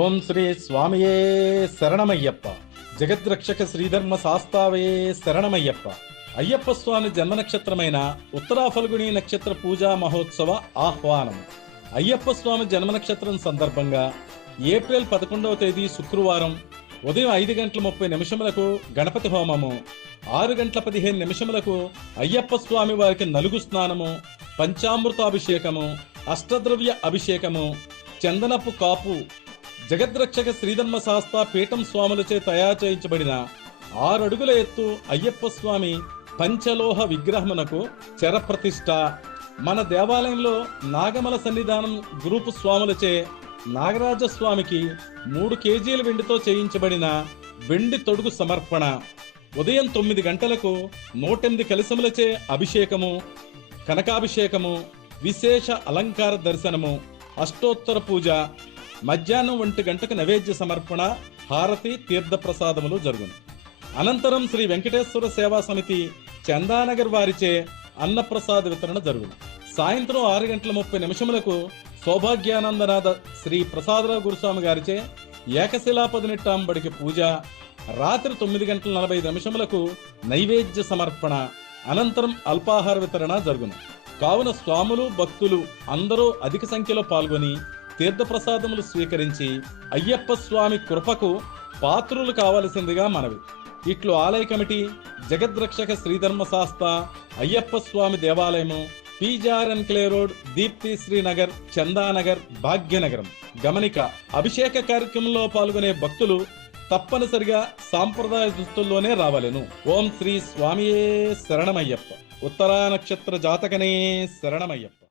ఓం శ్రీ స్వామియే శరణమయ్యప్ప. జగద్రక్షక శ్రీధర్మ శాస్తావే శరణమయ్యప్ప. అయ్యప్ప స్వామి జన్మ నక్షత్రమైన ఉత్తరా ఫల్గుణి నక్షత్ర పూజా మహోత్సవ ఆహ్వానం. అయ్యప్ప స్వామి జన్మ నక్షత్రం సందర్భంగా ఏప్రిల్ 11వ తేదీ శుక్రవారం ఉదయం 5:30 గణపతి హోమము, 6:15 అయ్యప్ప స్వామి వారికి నలుగు స్నానము, పంచామృతాభిషేకము, అష్టద్రవ్య అభిషేకము, చందనపు కాపు, జగద్రక్షక శ్రీధర్మ శాస్త పీఠం స్వాములచే తయారు చేయించబడిన 6 అడుగుల ఎత్తు అయ్యప్ప స్వామి పంచలోహ విగ్రహమునకు చెరప్రతిష్ఠ. మన దేవాలయంలో నాగమల సన్నిధానం గ్రూపు స్వాములచే నాగరాజస్వామికి 3 కేజీల వెండితో చేయించబడిన వెండి తొడుగు సమర్పణ. ఉదయం 9 గంటలకు 108 కలశములచే అభిషేకము, కనకాభిషేకము, విశేష అలంకార దర్శనము, అష్టోత్తర పూజ. మధ్యాహ్నం 1 గంటకు నైవేద్య సమర్పణ, హారతి, తీర్థప్రసాదములు జరుగును. అనంతరం శ్రీ వెంకటేశ్వర సేవా సమితి చందానగర్ వారిచే అన్నప్రసాద వితరణ జరుగును. సాయంత్రం 6:30 సౌభాగ్యానందనాథ శ్రీ ప్రసాదరావు గురుస్వామి గారిచే ఏకశిలాపదినెట్టాంబడికి పూజ. రాత్రి 9:45 నైవేద్య సమర్పణ. అనంతరం అల్పాహార వితరణ జరుగును. కావున స్వాములు, భక్తులు అందరూ అధిక సంఖ్యలో పాల్గొని తీర్థప్రసాదములు స్వీకరించి అయ్యప్ప స్వామి కృపకు పాత్రులు కావలసిందిగా మనవి. ఇట్లు ఆలయ కమిటీ, జగద్రక్షక శ్రీధర్మ శాస్త అయ్యప్ప స్వామి దేవాలయము, పీజార్ ఎన్క్లే రోడ్, దీప్తి శ్రీనగర్, చందానగర్, భాగ్యనగరం. గమనిక: అభిషేక కార్యక్రమంలో పాల్గొనే భక్తులు తప్పనిసరిగా సాంప్రదాయ దుస్తుల్లోనే రావాలెను. ఓం శ్రీ స్వామియే శరణమయ్యప్ప. ఉత్తరా నక్షత్ర జాతకనే శరణమయ్యప్ప.